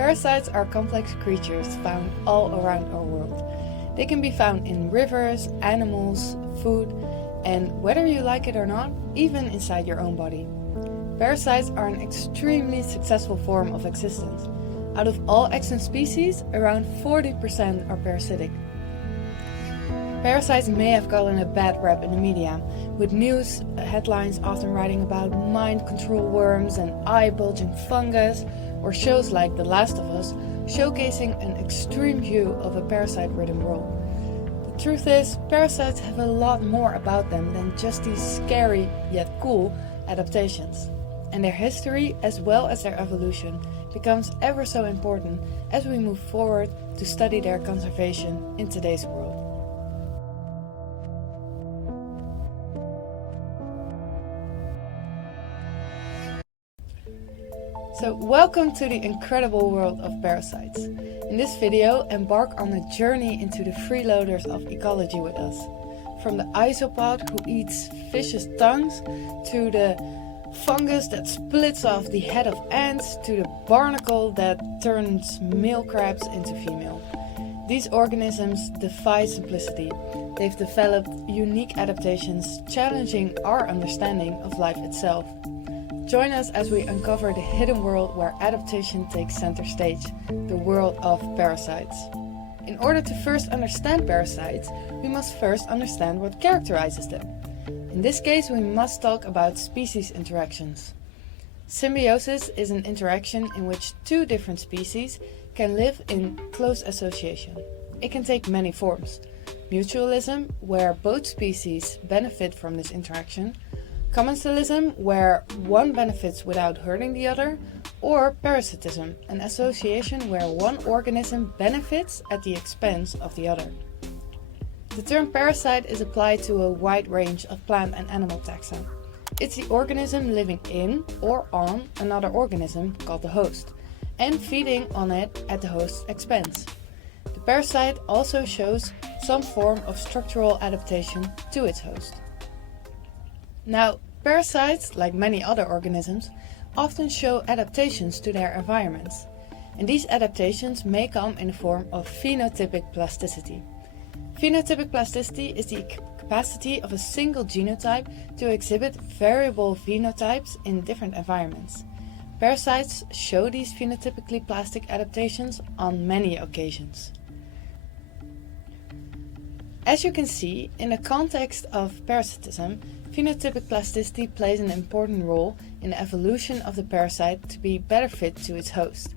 Parasites are complex creatures found all around our world. They can be found in rivers, animals, food, and whether you like it or not, even inside your own body. Parasites are an extremely successful form of existence. Out of all extant species, around 40% are parasitic. Parasites may have gotten a bad rap in the media, with news headlines often writing about mind control worms and eye-bulging fungus, or shows like The Last of Us showcasing an extreme view of a parasite-ridden world. The truth is, parasites have a lot more about them than just these scary yet cool adaptations. And their history, as well as their evolution, becomes ever so important as we move forward to study their conservation in today's world. So welcome to the incredible world of parasites. In this video, embark on a journey into the freeloaders of ecology with us. From the isopod who eats fish's tongues, to the fungus that splits off the head of ants, to the barnacle that turns male crabs into female. These organisms defy simplicity. They've developed unique adaptations challenging our understanding of life itself. Join us as we uncover the hidden world where adaptation takes center stage, the world of parasites. In order to first understand parasites, we must first understand what characterizes them. In this case, we must talk about species interactions. Symbiosis is an interaction in which two different species can live in close association. It can take many forms. Mutualism, where both species benefit from this interaction, commensalism, where one benefits without hurting the other, or parasitism, an association where one organism benefits at the expense of the other. The term parasite is applied to a wide range of plant and animal taxa. It's the organism living in or on another organism called the host, and feeding on it at the host's expense. The parasite also shows some form of structural adaptation to its host. Now, parasites, like many other organisms, often show adaptations to their environments, and these adaptations may come in the form of phenotypic plasticity. Phenotypic plasticity is the capacity of a single genotype to exhibit variable phenotypes in different environments. Parasites show these phenotypically plastic adaptations on many occasions. As you can see, in the context of parasitism, phenotypic plasticity plays an important role in the evolution of the parasite to be better fit to its host.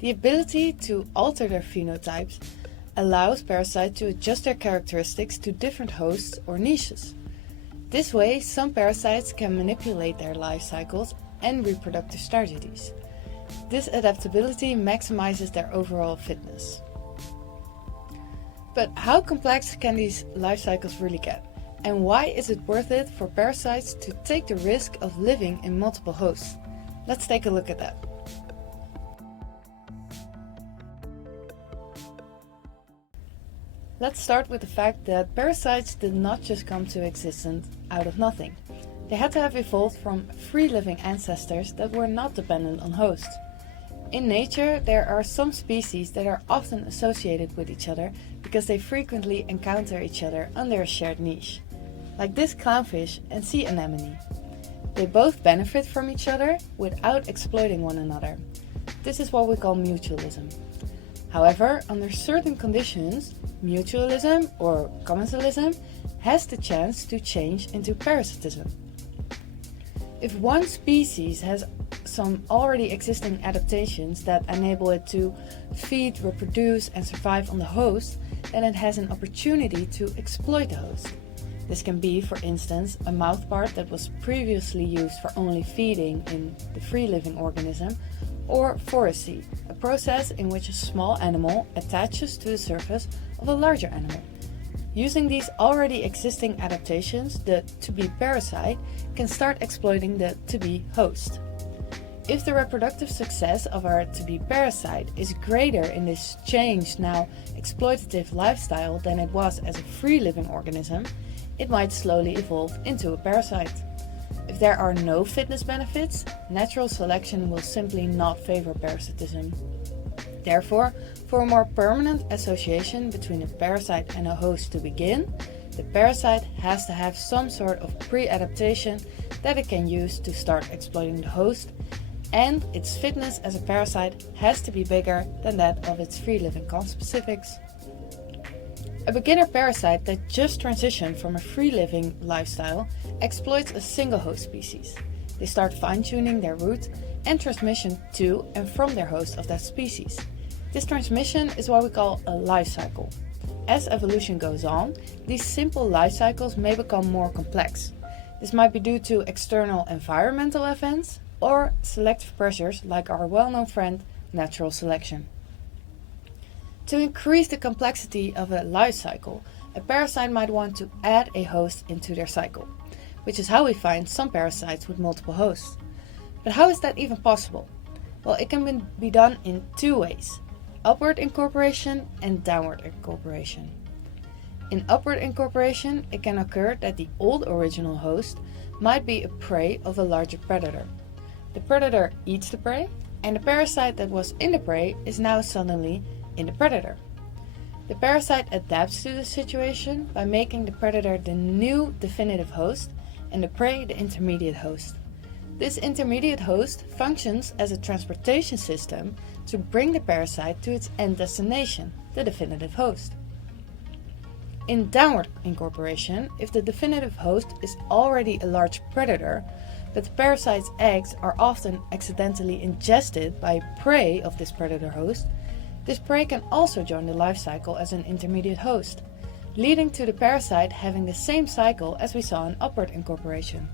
The ability to alter their phenotypes allows parasites to adjust their characteristics to different hosts or niches. This way, some parasites can manipulate their life cycles and reproductive strategies. This adaptability maximizes their overall fitness. But how complex can these life cycles really get? And why is it worth it for parasites to take the risk of living in multiple hosts? Let's take a look at that. Let's start with the fact that parasites did not just come to existence out of nothing. They had to have evolved from free-living ancestors that were not dependent on hosts. In nature, there are some species that are often associated with each other because they frequently encounter each other under a shared niche, like this clownfish and sea anemone. They both benefit from each other without exploiting one another. This is what we call mutualism. However, under certain conditions, mutualism or commensalism has the chance to change into parasitism. If one species has some already existing adaptations that enable it to feed, reproduce and survive on the host, then it has an opportunity to exploit the host. This can be, for instance, a mouthpart that was previously used for only feeding in the free-living organism, or foracy, a process in which a small animal attaches to the surface of a larger animal. Using these already existing adaptations, the to-be parasite can start exploiting the to-be host. If the reproductive success of our to-be parasite is greater in this changed, now exploitative lifestyle than it was as a free-living organism, it might slowly evolve into a parasite. If there are no fitness benefits, natural selection will simply not favor parasitism. Therefore, for a more permanent association between a parasite and a host to begin, the parasite has to have some sort of pre-adaptation that it can use to start exploiting the host, and its fitness as a parasite has to be bigger than that of its free-living conspecifics. A beginner parasite that just transitioned from a free-living lifestyle exploits a single host species. They start fine-tuning their route and transmission to and from their host of that species. This transmission is what we call a life cycle. As evolution goes on, these simple life cycles may become more complex. This might be due to external environmental events or selective pressures like our well-known friend, natural selection. To increase the complexity of a life cycle, a parasite might want to add a host into their cycle, which is how we find some parasites with multiple hosts. But how is that even possible? Well, it can be done in two ways: upward incorporation and downward incorporation. In upward incorporation, it can occur that the old original host might be a prey of a larger predator. The predator eats the prey, and the parasite that was in the prey is now suddenly in the predator. The parasite adapts to the situation by making the predator the new definitive host and the prey the intermediate host. This intermediate host functions as a transportation system to bring the parasite to its end destination, the definitive host. In downward incorporation, if the definitive host is already a large predator, but the parasite's eggs are often accidentally ingested by prey of this predator host, this prey can also join the life cycle as an intermediate host, leading to the parasite having the same cycle as we saw in upward incorporation.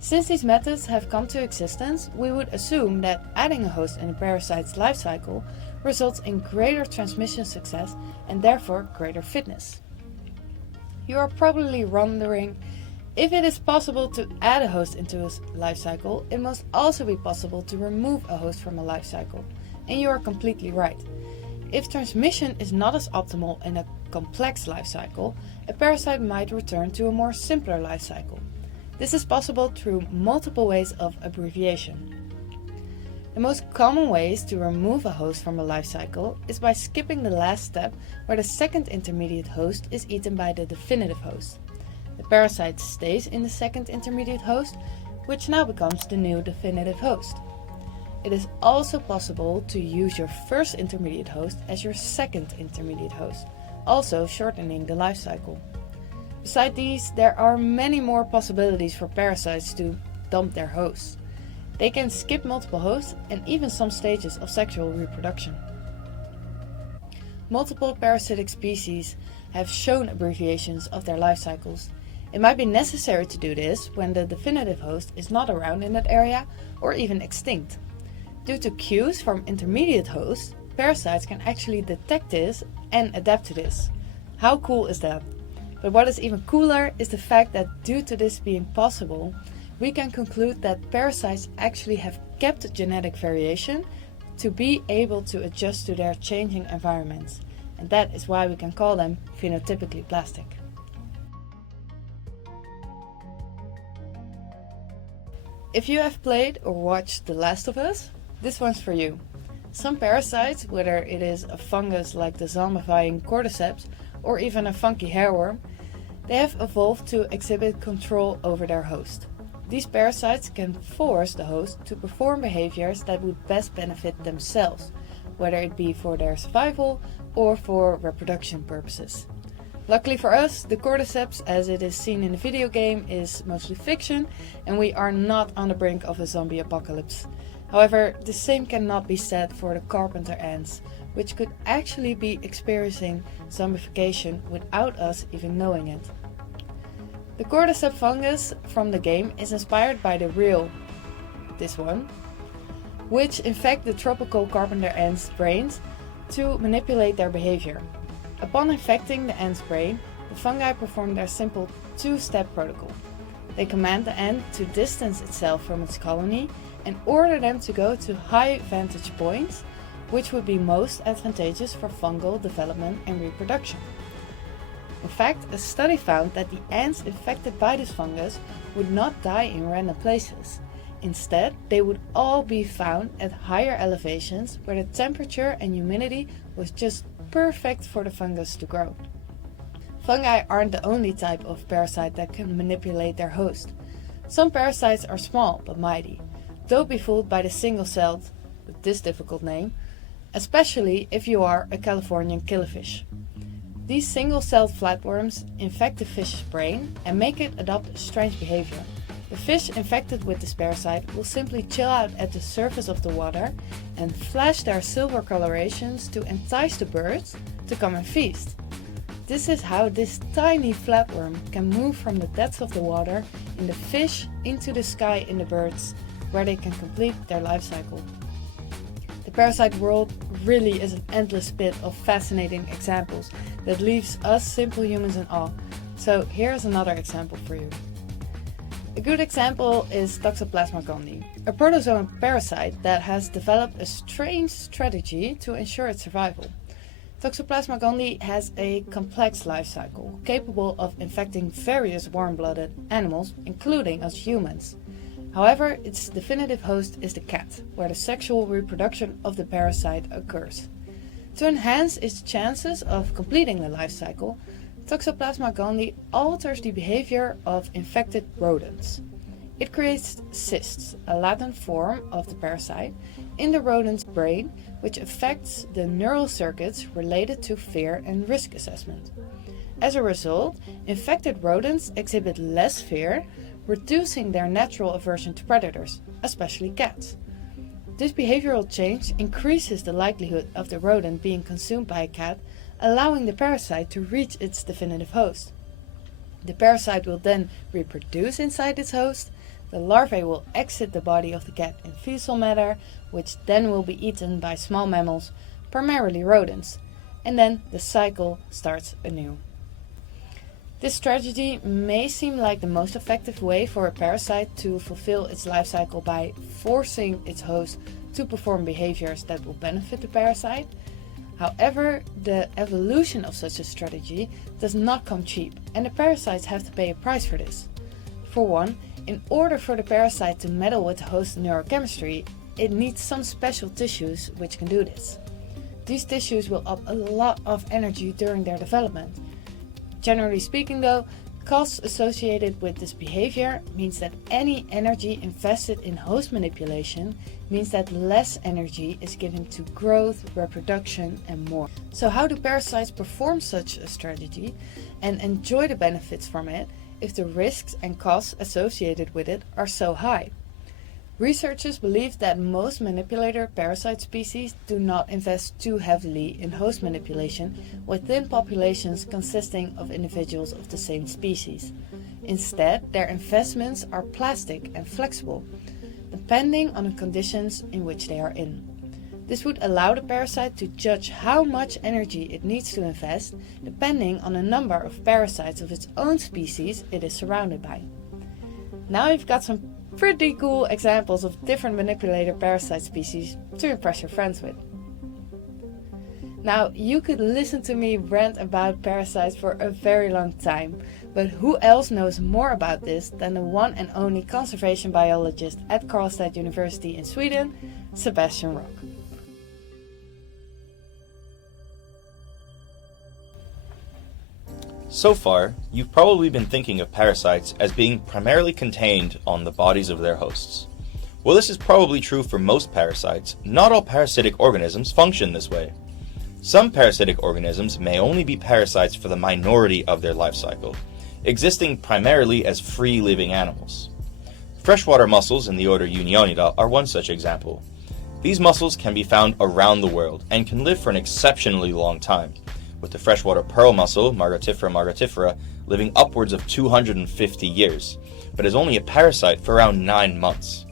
Since these methods have come to existence, we would assume that adding a host in a parasite's life cycle results in greater transmission success and therefore greater fitness. You are probably wondering, if it is possible to add a host into a life cycle, it must also be possible to remove a host from a life cycle. And you are completely right. If transmission is not as optimal in a complex life cycle, a parasite might return to a more simpler life cycle. This is possible through multiple ways of abbreviation. The most common ways to remove a host from a life cycle is by skipping the last step where the second intermediate host is eaten by the definitive host. The parasite stays in the second intermediate host, which now becomes the new definitive host. It is also possible to use your first intermediate host as your second intermediate host, also shortening the life cycle. Besides these, there are many more possibilities for parasites to dump their hosts. They can skip multiple hosts and even some stages of sexual reproduction. Multiple parasitic species have shown abbreviations of their life cycles. It might be necessary to do this when the definitive host is not around in that area or even extinct. Due to cues from intermediate hosts, parasites can actually detect this and adapt to this. How cool is that? But what is even cooler is the fact that due to this being possible, we can conclude that parasites actually have kept genetic variation to be able to adjust to their changing environments. And that is why we can call them phenotypically plastic. If you have played or watched The Last of Us, this one's for you. Some parasites, whether it is a fungus like the zombifying cordyceps or even a funky hairworm, they have evolved to exhibit control over their host. These parasites can force the host to perform behaviors that would best benefit themselves, whether it be for their survival or for reproduction purposes. Luckily for us, the cordyceps, as it is seen in the video game, is mostly fiction, and we are not on the brink of a zombie apocalypse. However, the same cannot be said for the carpenter ants, which could actually be experiencing zombification without us even knowing it. The cordyceps fungus from the game is inspired by the real, this one, which infect the tropical carpenter ants' brains to manipulate their behavior. Upon infecting the ant's brain, the fungi perform their simple two-step protocol. They command the ant to distance itself from its colony and order them to go to high vantage points, which would be most advantageous for fungal development and reproduction. In fact, a study found that the ants infected by this fungus would not die in random places. Instead, they would all be found at higher elevations where the temperature and humidity was just perfect for the fungus to grow. Fungi aren't the only type of parasite that can manipulate their host. Some parasites are small but mighty. Don't be fooled by the single-celled, with this difficult name, especially if you are a Californian killifish. These single-celled flatworms infect the fish's brain and make it adopt strange behavior. The fish infected with this parasite will simply chill out at the surface of the water and flash their silver colorations to entice the birds to come and feast. This is how this tiny flatworm can move from the depths of the water in the fish into the sky in the birds, where they can complete their life cycle. The parasite world really is an endless pit of fascinating examples that leaves us simple humans in awe. So here's another example for you. A good example is Toxoplasma gondii, a protozoan parasite that has developed a strange strategy to ensure its survival. Toxoplasma gondii has a complex life cycle, capable of infecting various warm-blooded animals, including us humans. However, its definitive host is the cat, where the sexual reproduction of the parasite occurs. To enhance its chances of completing the life cycle, Toxoplasma gondii alters the behavior of infected rodents. It creates cysts, a latent form of the parasite, in the rodent's brain, which affects the neural circuits related to fear and risk assessment. As a result, infected rodents exhibit less fear, reducing their natural aversion to predators, especially cats. This behavioral change increases the likelihood of the rodent being consumed by a cat, allowing the parasite to reach its definitive host. The parasite will then reproduce inside its host. The larvae will exit the body of the cat in fecal matter, which then will be eaten by small mammals, primarily rodents, and then the cycle starts anew. This strategy may seem like the most effective way for a parasite to fulfill its life cycle by forcing its host to perform behaviors that will benefit the parasite. However, the evolution of such a strategy does not come cheap, and the parasites have to pay a price for this. For one, in order for the parasite to meddle with the host's neurochemistry, it needs some special tissues which can do this. These tissues will up a lot of energy during their development. Generally speaking though, costs associated with this behavior means that any energy invested in host manipulation means that less energy is given to growth, reproduction and more. So how do parasites perform such a strategy and enjoy the benefits from it if the risks and costs associated with it are so high? Researchers believe that most manipulator parasite species do not invest too heavily in host manipulation within populations consisting of individuals of the same species. Instead, their investments are plastic and flexible, depending on the conditions in which they are in. This would allow the parasite to judge how much energy it needs to invest, depending on the number of parasites of its own species it is surrounded by. Now you've got some pretty cool examples of different manipulator parasite species to impress your friends with. Now, you could listen to me rant about parasites for a very long time, but who else knows more about this than the one and only conservation biologist at Karlstad University in Sweden, Sebastian Rock. So far, you've probably been thinking of parasites as being primarily contained on the bodies of their hosts. While this is probably true for most parasites, not all parasitic organisms function this way. Some parasitic organisms may only be parasites for the minority of their life cycle, existing primarily as free-living animals. Freshwater mussels in the order Unionida are one such example. These mussels can be found around the world and can live for an exceptionally long time, with the freshwater pearl mussel, Margotifera margotifera, living upwards of 250 years, but is only a parasite for around 9 months.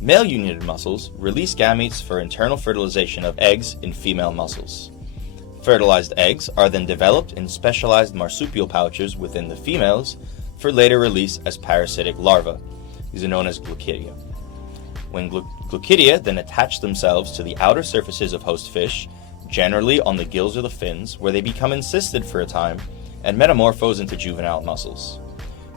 Male unionid mussels release gametes for internal fertilization of eggs in female mussels. Fertilized eggs are then developed in specialized marsupial pouches within the females for later release as parasitic larvae. These are known as glucidia. When glucidia then attach themselves to the outer surfaces of host fish, generally on the gills or the fins, where they become encysted for a time and metamorphose into juvenile mussels.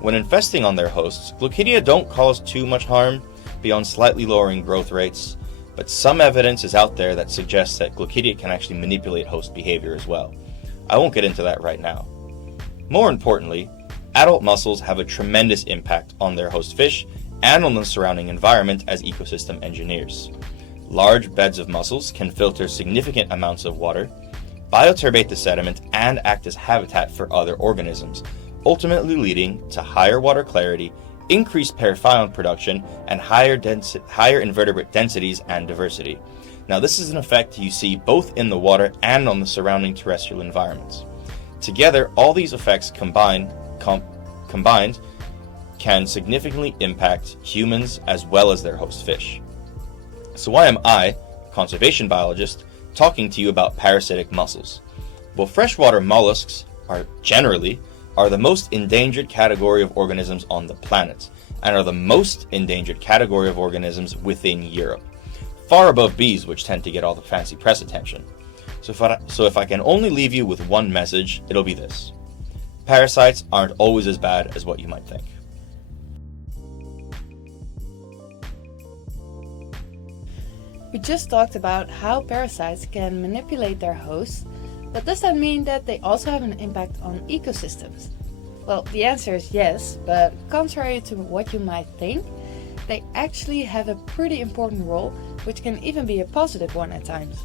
When infesting on their hosts, Glaucidia don't cause too much harm beyond slightly lowering growth rates, but some evidence is out there that suggests that Glaucidia can actually manipulate host behavior as well. I won't get into that right now. More importantly, adult mussels have a tremendous impact on their host fish and on the surrounding environment as ecosystem engineers. Large beds of mussels can filter significant amounts of water, bioturbate the sediment, and act as habitat for other organisms, ultimately leading to higher water clarity, increased periphyton production, and higher invertebrate densities and diversity. Now, this is an effect you see both in the water and on the surrounding terrestrial environments. Together, all these effects combined can significantly impact humans as well as their host fish. So why am I, a conservation biologist, talking to you about parasitic mussels? Well, freshwater mollusks are the most endangered category of organisms on the planet, and are the most endangered category of organisms within Europe, far above bees, which tend to get all the fancy press attention. So if I can only leave you with one message, it'll be this: parasites aren't always as bad as what you might think. We just talked about how parasites can manipulate their hosts, but does that mean that they also have an impact on ecosystems? Well, the answer is yes, but contrary to what you might think, they actually have a pretty important role, which can even be a positive one at times.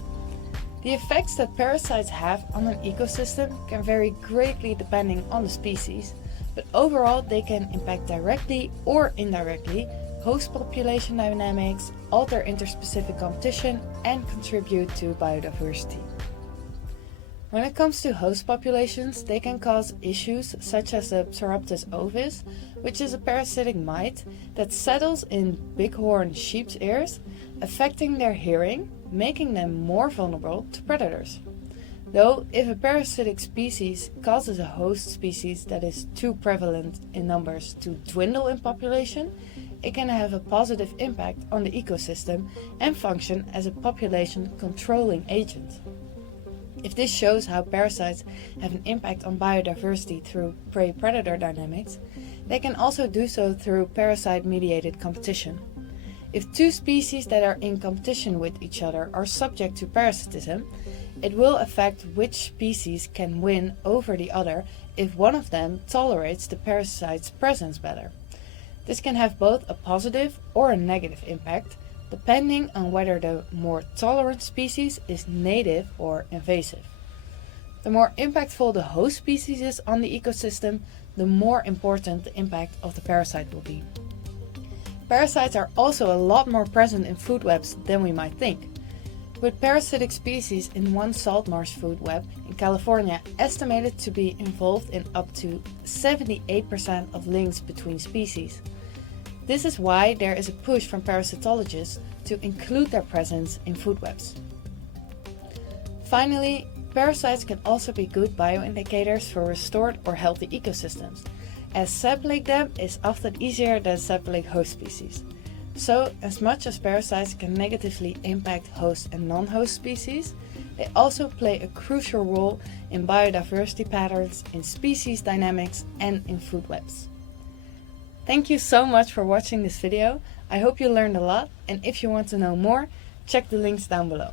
The effects that parasites have on an ecosystem can vary greatly depending on the species, but overall they can impact directly or indirectly host population dynamics, alter interspecific competition, and contribute to biodiversity. When it comes to host populations, they can cause issues such as the Pteropus ovis, which is a parasitic mite that settles in bighorn sheep's ears, affecting their hearing, making them more vulnerable to predators. Though, if a parasitic species causes a host species that is too prevalent in numbers to dwindle in population, it can have a positive impact on the ecosystem and function as a population controlling agent. If this shows how parasites have an impact on biodiversity through prey-predator dynamics, they can also do so through parasite-mediated competition. If two species that are in competition with each other are subject to parasitism, it will affect which species can win over the other if one of them tolerates the parasite's presence better. This can have both a positive or a negative impact, depending on whether the more tolerant species is native or invasive. The more impactful the host species is on the ecosystem, the more important the impact of the parasite will be. Parasites are also a lot more present in food webs than we might think. With parasitic species in one salt marsh food web in California estimated to be involved in up to 78% of links between species. This is why there is a push from parasitologists to include their presence in food webs. Finally, parasites can also be good bioindicators for restored or healthy ecosystems, as sampling them is often easier than sampling host species. So, as much as parasites can negatively impact host and non-host species, they also play a crucial role in biodiversity patterns, in species dynamics, and in food webs. Thank you so much for watching this video. I hope you learned a lot, and if you want to know more, check the links down below.